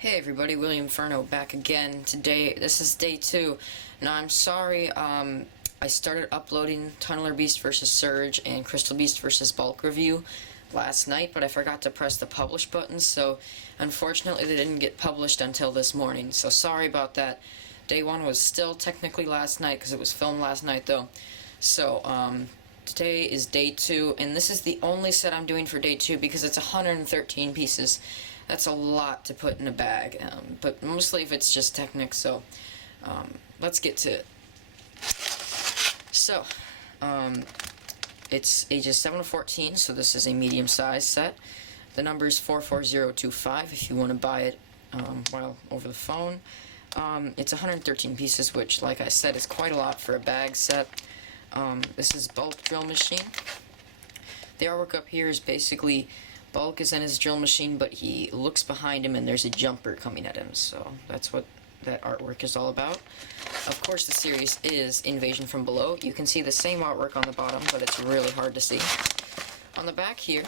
Hey everybody, William Furno back again. Today, this is day 2. Now I'm sorry, I started uploading Tunneler Beast vs. Surge and Crystal Beast vs. Bulk review last night, but I forgot to press the publish button, so unfortunately they didn't get published until this morning, so sorry about that. Day 1 was still technically last night, because it was filmed last night though. So, today is day 2, and this is the only set I'm doing for day 2 because it's 113 pieces. That's a lot to put in a bag, but mostly if it's just Technic, so let's get to it. So, it's ages 7 to 14, so this is a medium-sized set. The number is 44025 if you want to buy it while over the phone. It's 113 pieces, which, like I said, is quite a lot for a bag set. This is Bulk Drill Machine. The artwork up here is basically Bulk is in his drill machine, but he looks behind him and there's a jumper coming at him, so that's what that artwork is all about. Of course, the series is Invasion from Below. You can see the same artwork on the bottom, but it's really hard to see. On the back here,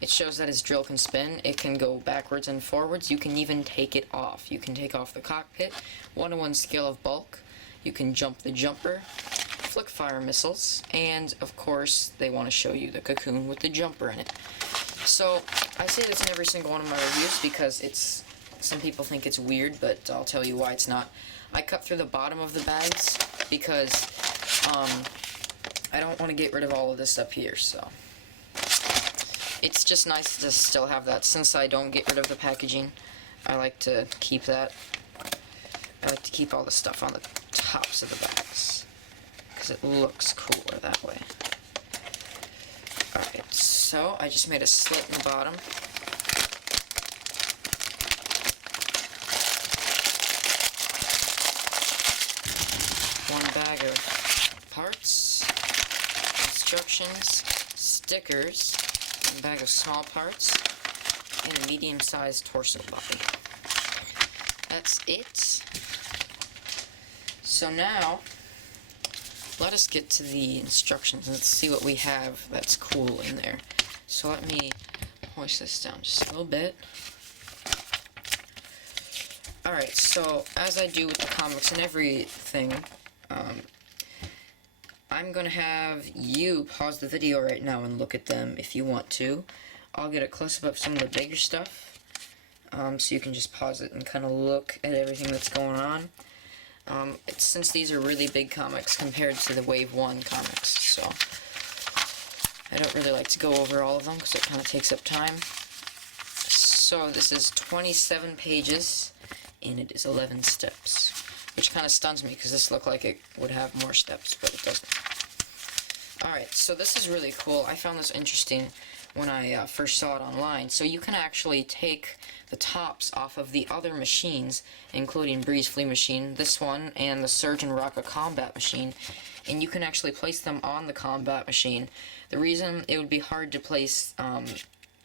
it shows that his drill can spin. It can go backwards and forwards. You can even take it off. You can take off the cockpit, 1-to-1 scale of Bulk. You can jump the jumper, flick fire missiles, and of course, they want to show you the cocoon with the jumper in it. So, I say this in every single one of my reviews because some people think it's weird, but I'll tell you why it's not. I cut through the bottom of the bags because I don't want to get rid of all of this up here, so it's just nice to still have that. Since I don't get rid of the packaging, I like to keep that. I like to keep all the stuff on the tops of the bags because it looks cooler that way. Alright, so I just made a slit in the bottom. One bag of parts, instructions, stickers, one bag of small parts, and a medium-sized torso body. That's it. So now, let us get to the instructions and let's see what we have that's cool in there. So let me hoist this down just a little bit. Alright, so as I do with the comics and everything, I'm going to have you pause the video right now and look at them if you want to. I'll get a close-up of some of the bigger stuff, so you can just pause it and kind of look at everything that's going on. Since these are really big comics compared to the Wave 1 comics, so I don't really like to go over all of them because it kind of takes up time. So this is 27 pages, and it is 11 steps, which kind of stuns me because this looked like it would have more steps, but it doesn't. Alright, so this is really cool. I found this interesting when I first saw it online. So you can actually take the tops off of the other machines, including Breeze Flea Machine, this one, and the Surge and Rocka Combat Machine, and you can actually place them on the Combat Machine. The reason it would be hard to place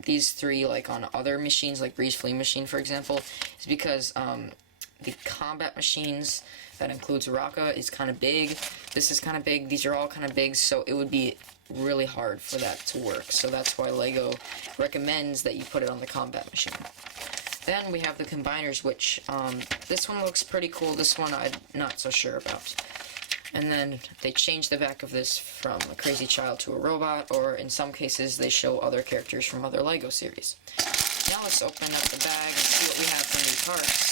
these three like on other machines, like Breeze Flea Machine, for example, is because the Combat Machines, that includes Rocka, is kind of big. This is kind of big. These are all kind of big, so it would be really hard for that to work. So that's why LEGO recommends that you put it on the Combat Machine. Then we have the combiners, which this one looks pretty cool. This one I'm not so sure about. And then they change the back of this from a crazy child to a robot, or in some cases they show other characters from other LEGO series. Now let's open up the bag and see what we have from these parts.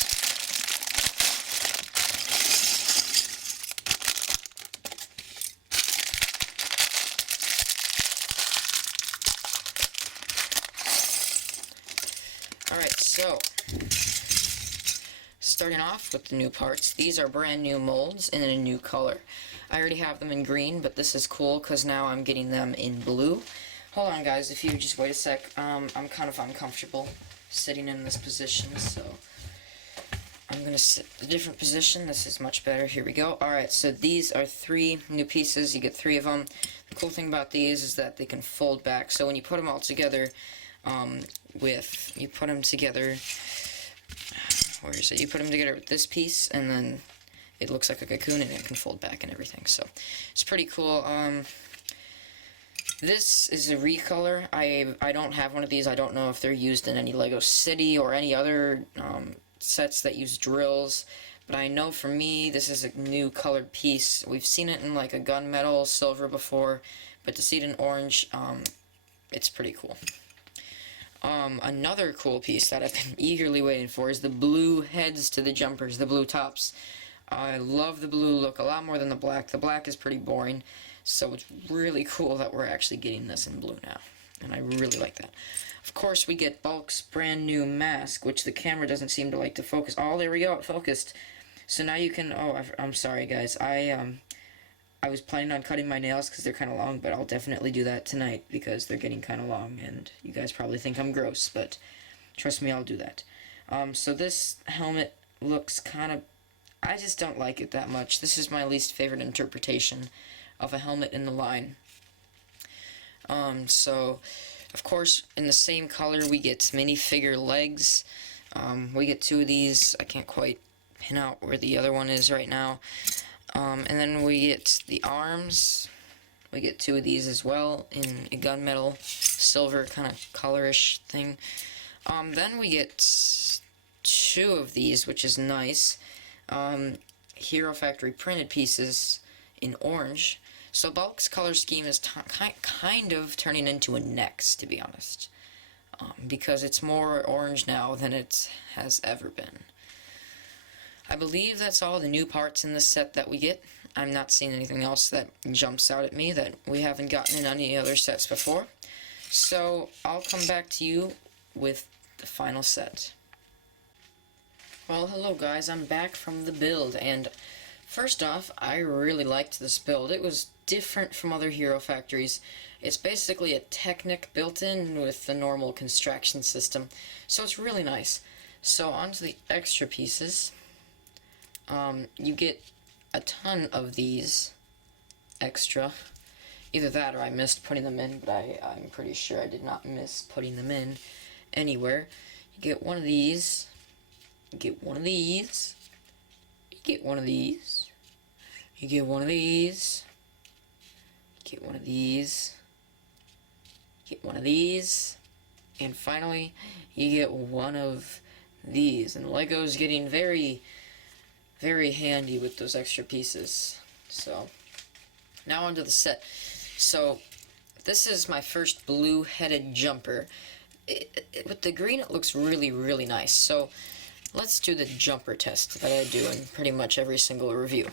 Alright, so, starting off with the new parts, these are brand new molds and in a new color. I already have them in green, but this is cool because now I'm getting them in blue. Hold on guys, if you just wait a sec, I'm kind of uncomfortable sitting in this position, so I'm going to sit a different position. This is much better. Here we go. Alright, so these are 3 new pieces. You get 3 of them. The cool thing about these is that they can fold back, so when you put them all together, you put them together, where is it? You put them together with this piece, and then it looks like a cocoon, and it can fold back and everything, so it's pretty cool. This is a recolor. I don't have one of these. I don't know if they're used in any Lego City or any other sets that use drills. But I know for me, this is a new colored piece. We've seen it in like a gunmetal silver before, but to see it in orange, it's pretty cool. Another cool piece that I've been eagerly waiting for is the blue heads to the jumpers, the blue tops. I love the blue look a lot more than the black. The black is pretty boring, so it's really cool that we're actually getting this in blue now, and I really like that. Of course, we get Bulk's brand new mask, which the camera doesn't seem to like to focus. Oh, there we go, it focused. So now you can, I'm sorry guys, I was planning on cutting my nails because they're kind of long, but I'll definitely do that tonight because they're getting kind of long, and you guys probably think I'm gross, but trust me, I'll do that. So this helmet looks kind of, I just don't like it that much. This is my least favorite interpretation of a helmet in the line. So, of course, in the same color, we get minifigure legs. We get 2 of these. I can't quite pin out where the other one is right now. And then we get the arms. We get 2 of these as well in a gunmetal silver kind of colorish thing. Then we get 2 of these, which is nice. Hero Factory printed pieces in orange. So Bulk's color scheme is kind of turning into a Nex, to be honest. Because it's more orange now than it has ever been. I believe that's all the new parts in this set that we get. I'm not seeing anything else that jumps out at me that we haven't gotten in any other sets before. So I'll come back to you with the final set. Well, hello guys, I'm back from the build, and first off, I really liked this build. It was different from other Hero Factories. It's basically a Technic built in with the normal construction system, so it's really nice. So onto the extra pieces. You get a ton of these extra. Either that or I missed putting them in, but I'm pretty sure I did not miss putting them in anywhere. You get one of these. You get one of these. You get one of these. You get one of these. You get one of these. You get one of these. And finally, you get one of these. And Lego's getting very handy with those extra pieces. So, now onto the set. So, this is my first blue-headed jumper. With the green, it looks really nice. So, let's do the jumper test that I do in pretty much every single review.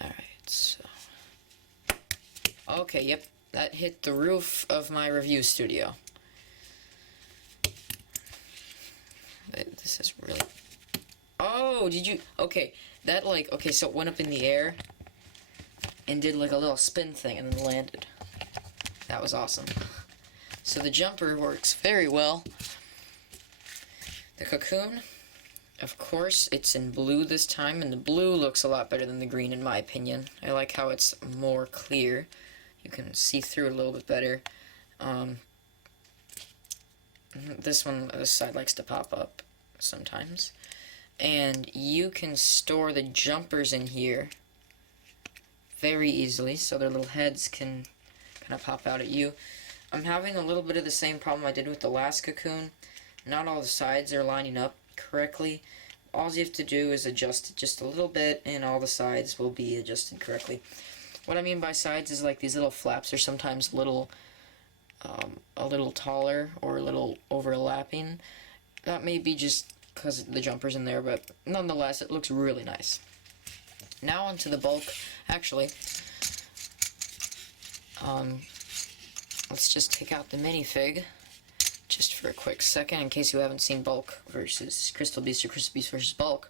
Alright, so... Okay, yep, that hit the roof of my review studio. This is really... Oh, did you... Okay, that like... Okay, so it went up in the air and did like a little spin thing and then landed. That was awesome. So the jumper works very well. The cocoon, of course, it's in blue this time, and the blue looks a lot better than the green in my opinion. I like how it's more clear. You can see through it a little bit better. This side likes to pop up sometimes. And you can store the jumpers in here very easily, so their little heads can kind of pop out at you. I'm having a little bit of the same problem I did with the last cocoon. Not all the sides are lining up correctly. All you have to do is adjust it just a little bit, and all the sides will be adjusted correctly. What I mean by sides is like these little flaps are sometimes a little taller or a little overlapping. That may be just because the jumper's in there, but nonetheless, it looks really nice. Now onto the Bulk. Actually, let's just take out the minifig just for a quick second in case you haven't seen Bulk versus Crystal Beast or Crystal Beast versus Bulk.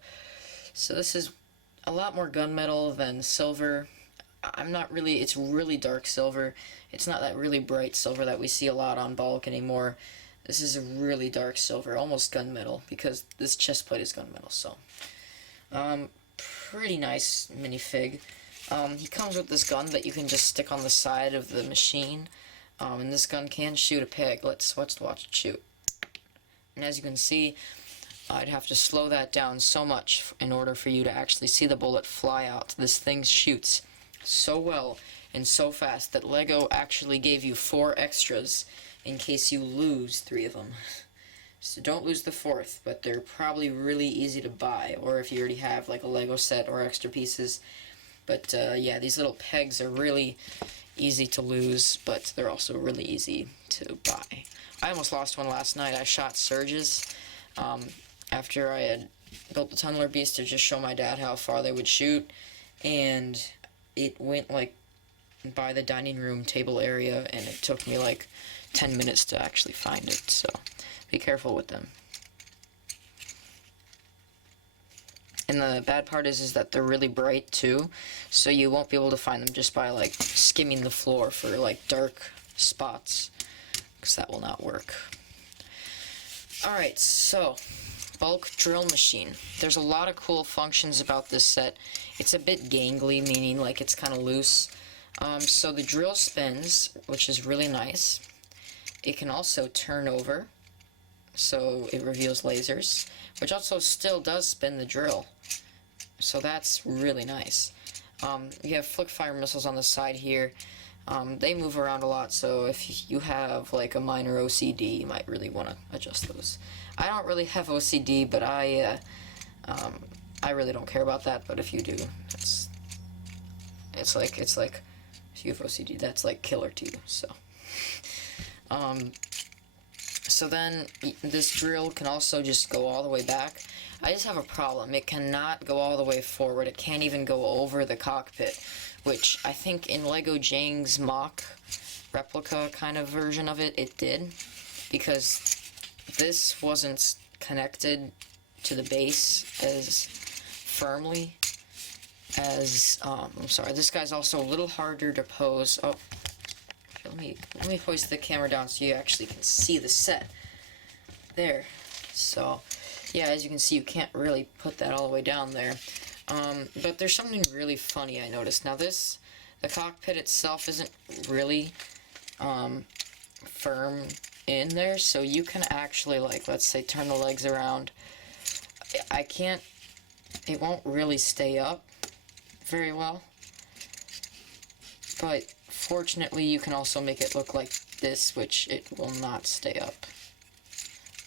So this is a lot more gunmetal than silver. It's really dark silver. It's not that really bright silver that we see a lot on Bulk anymore. This is a really dark silver, almost gunmetal, because this chest plate is gunmetal, so. Pretty nice minifig. He comes with this gun that you can just stick on the side of the machine. And this gun can shoot a pig. Let's watch it shoot. And as you can see, I'd have to slow that down so much in order for you to actually see the bullet fly out. This thing shoots so well and so fast that LEGO actually gave you 4 extras in case you lose 3 of them. So don't lose the 4th, but they're probably really easy to buy, or if you already have like a LEGO set or extra pieces. But yeah, these little pegs are really easy to lose, but they're also really easy to buy. I almost lost one last night. I shot surges after I had built the Tunneler Beast to just show my dad how far they would shoot, and it went like by the dining room table area, and it took me like 10 minutes to actually find it, so be careful with them. And the bad part is that they're really bright too, so you won't be able to find them just by like skimming the floor for like dark spots, because that will not work. Alright, so bulk drill machine. There's a lot of cool functions about this set. It's a bit gangly, meaning like it's kind of loose. So the drill spins, which is really nice. It can also turn over, so it reveals lasers, which also still does spin the drill. So that's really nice. You have flick fire missiles on the side here. They move around a lot, so if you have like a minor OCD, you might really want to adjust those. I don't really have OCD, but I really don't care about that. But if you do, it's like if you have OCD, that's like killer to you. So, so then this drill can also just go all the way back. I just have a problem. It cannot go all the way forward. It can't even go over the cockpit, which I think in LEGO Jang's mock replica kind of version of it, it did, because this wasn't connected to the base as firmly as, I'm sorry, this guy's also a little harder to pose. Oh, okay, let me hoist the camera down so you actually can see the set. There. So, yeah, as you can see, you can't really put that all the way down there. But there's something really funny I noticed. Now the cockpit itself isn't really firm in there, so you can actually, like, let's say turn the legs around. It won't really stay up very well, but fortunately you can also make it look like this, which it will not stay up.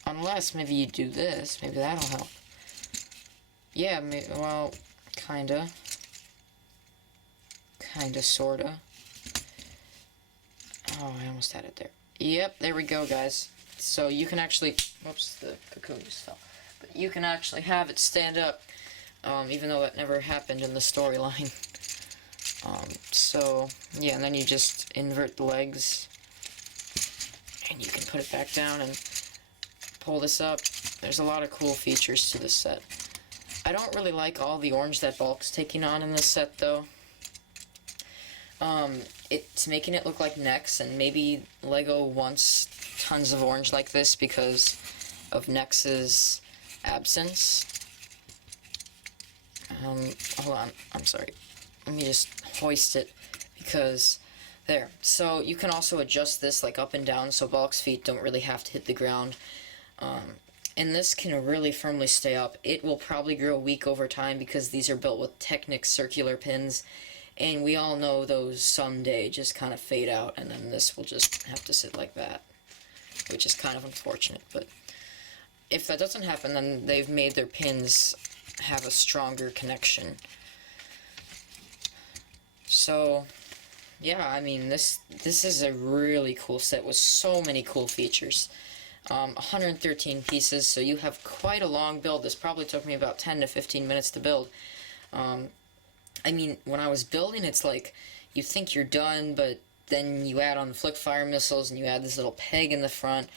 Unless maybe you do this, maybe that'll help. Yeah, well, kinda, sorta. Oh, I almost had it there. Yep, there we go, guys. So you can actually, whoops, the cocoon just fell. But you can actually have it stand up, even though that never happened in the storyline. So, yeah, and then you just invert the legs, and you can put it back down and pull this up. There's a lot of cool features to this set. I don't really like all the orange that Bulk's taking on in this set, though. It's making it look like Nex, and maybe LEGO wants tons of orange like this because of Nex's absence. Hold on, I'm sorry. Let me just hoist it, because there. So you can also adjust this like up and down, so Bulk's feet don't really have to hit the ground. And this can really firmly stay up. It will probably grow weak over time because these are built with Technic circular pins, and we all know those someday just kind of fade out, and then this will just have to sit like that, which is kind of unfortunate. But if that doesn't happen, then they've made their pins have a stronger connection. So, yeah, I mean, this is a really cool set with so many cool features. 113 pieces, so you have quite a long build. This probably took me about 10 to 15 minutes to build. I mean, when I was building, it's like, you think you're done, but then you add on the flick fire missiles, and you add this little peg in the front.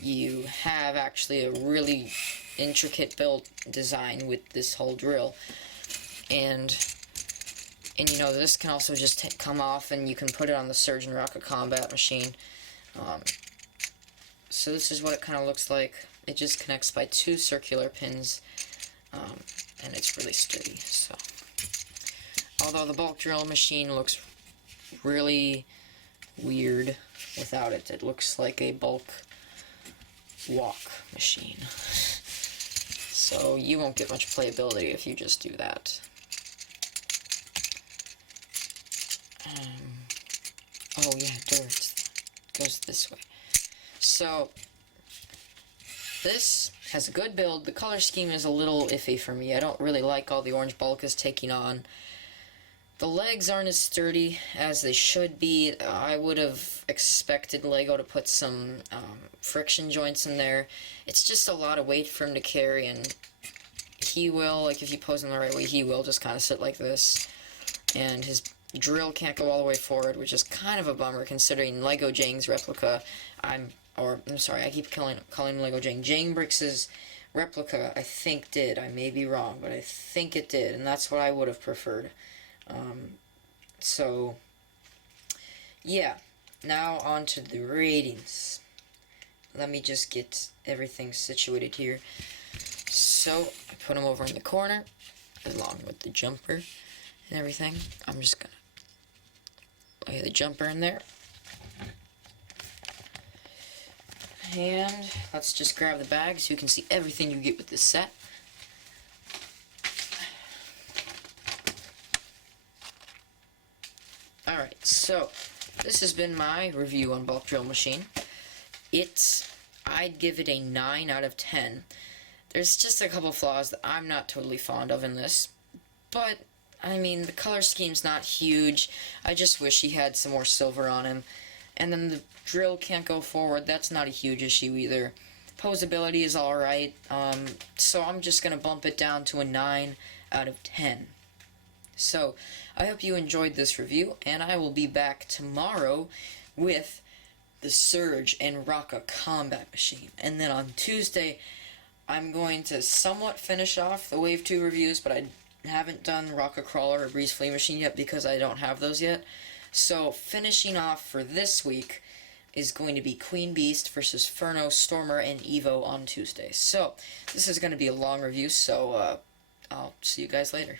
You have actually a really intricate build design with this whole drill. And you know, this can also just come off, and you can put it on the Surgeon Rocket Combat Machine. So this is what it kind of looks like. It just connects by 2 circular pins, and it's really sturdy. So, although the bulk drill machine looks really weird without it, it looks like a bulk walk machine. So you won't get much playability if you just do that. Oh yeah, dirt goes this way. So this has a good build. The color scheme is a little iffy for me. I don't really like all the orange bulk is taking on. The legs aren't as sturdy as they should be. I would have expected LEGO to put some friction joints in there. It's just a lot of weight for him to carry, and he will, like if you pose him the right way, he will just kind of sit like this. And his drill can't go all the way forward, which is kind of a bummer considering LEGO Jang's replica. I'm sorry, I keep calling him LEGO Jang. Jangbricks' replica, I think, did. I may be wrong, but I think it did, and that's what I would have preferred. So, yeah, now on to the ratings. Let me just get everything situated here. So, I put them over in the corner, along with the jumper and everything. I'm just gonna lay the jumper in there. And let's just grab the bag so you can see everything you get with this set. Alright, so this has been my review on Bulk Drill Machine. I'd give it a 9 out of 10. There's just a couple flaws that I'm not totally fond of in this, but I mean, the color scheme's not huge. I just wish he had some more silver on him. And then the drill can't go forward. That's not a huge issue either. Posability is alright, so I'm just going to bump it down to a 9 out of 10. So, I hope you enjoyed this review, and I will be back tomorrow with the Surge and Rocka Combat Machine. And then on Tuesday, I'm going to somewhat finish off the Wave 2 reviews, but I haven't done Rocka Crawler or Breeze Flea Machine yet because I don't have those yet. So, finishing off for this week is going to be Queen Beast versus Furno, Stormer, and Evo on Tuesday. So, this is going to be a long review, so I'll see you guys later.